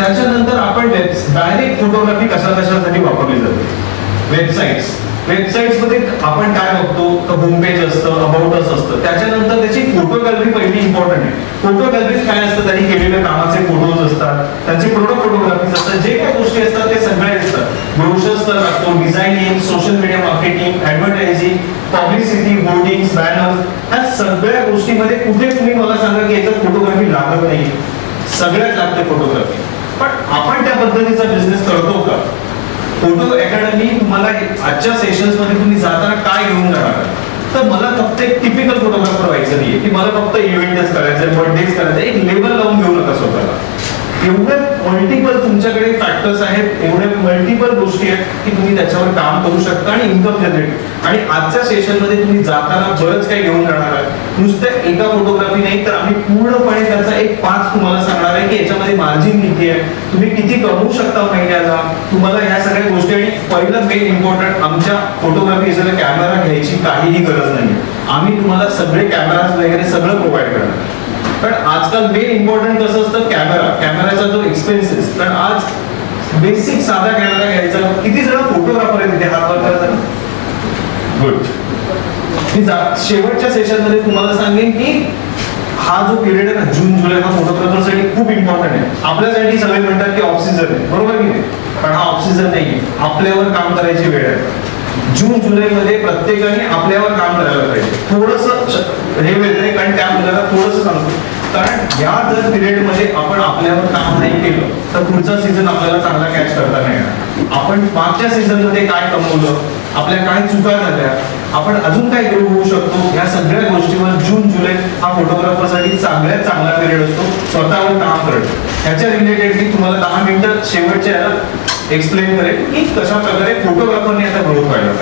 त्याच्यानंतर आपण direct photography कशासाठी वापरली जाते. वेबसाईट्स मध्ये आपण काय बघतो तर होम पेज असतं, अबाउट अस असतं, त्याच्यानंतर त्याची फोटो गॅलरी पहिली इम्पॉर्टंट आहे. फोटो गॅलरीज काय असतं, त्यांनी केलेल्या कामाचे फोटोज असतात, त्यांचे प्रोडक्ट फोटोग्राफीज असतात, जे काही गोष्टी असतात ते सगळे असतात. ब्रोशर्स तर लागतो, designing, social media marketing, advertising, publicity, boardings, banners, ह्या सगळ्या गोष्टीमध्ये कुठे तुम्ही मला सांगा की याच्यात फोटोग्राफी लागत नाही? सगळ्यात लागते फोटोग्राफी. पण आपण त्या पद्धतीचा बिझनेस करतो का? फोटो अकॅडमी तुम्हाला आजच्या सेशन्स मध्ये तुम्ही जाताना काय घेऊन जाणार? तर मला फक्त एक टिपिकल फोटोग्राफर व्हायचं नाहीये की मला फक्त इव्हेंटच करायचंय, बर्थडेच करायचंय. एक लेबल लावून घेऊ नका स्वतःला. एवढे मल्टिपल तुमच्याकडे फॅक्टर्स आहेत, एवढे मल्टिपल गोष्टी आहेत की तुम्ही त्याच्यावर काम करू शकता आणि इन्कम जनरेट. आणि आजच्या सेशन मध्ये तुम्ही जाताना बरंच काही घेऊन जाणार आहे. नुसतं एका फोटोग्राफी नाही तर आम्ही पूर्णपणे त्याचा एक 5 तुम्हाला सांगणार आहे की याच्यामध्ये मार्जिन किती आहे, तुम्ही किती कमवू शकता महिन्याला, तुम्हाला ह्या सगळ्या गोष्टी. आणि पहिलं मेन इम्पॉर्टंट, आमच्या फोटोग्राफी याच्याला कॅमेरा घ्यायची काहीही गरज नाही. आम्ही तुम्हाला सगळे कॅमेराज वगैरे सगळं प्रोव्हाइड करणार. पण आजकाल मेन इम्पॉर्टंट कसं असतं, कॅमेराचा जो एक्सपेन्सेस. कारण आज बेसिक साधा कॅमेरा घ्यायचा, किती जण फोटोग्राफर आहेत तिथे हात वर करतात? गुड. मी शेवटच्या सेशन मध्ये तुम्हाला सांगेन की हा जो पिरियड आहे ना, जून जुलै, हा फोटोग्राफरसाठी खूप इम्पॉर्टंट आहे. आपल्यासाठी सगळे म्हणतात की ऑफ सीझन आहे, बरोबर की नाही? पण हा ऑफ सीझन नाहीये, आपल्यावर काम करायची वेळ आहे. जून जुलै मध्ये प्रत्येकाने आपल्यावर काम करायला पाहिजे. थोडंसं हे वेळ आहे कारण त्या मुलाला थोडंसं सांगतो, कारण या जर पिरियड मध्ये आपण आपल्यावर काम नाही केलं तर पुढचा सीझन आपल्याला चांगला कॅच करता नाही येणार. आपण मागच्या सीझन मध्ये काय कमवलं, आपल्या काय चुका झाल्या, आपण अजून काय ग्रो होऊ शकतो, या सगळ्या गोष्टीवर जून जुलै हा फोटोग्राफरसाठी सगळ्यात चांगला पिरियड असतो स्वतःवर काम करणं. ह्याच्या रिलेटेड मी तुम्हाला 10 मिनिटं शेवटच्या एक्सप्लेन करेन की कशा प्रकारे फोटोग्राफरने आता ग्रोथ व्हायला.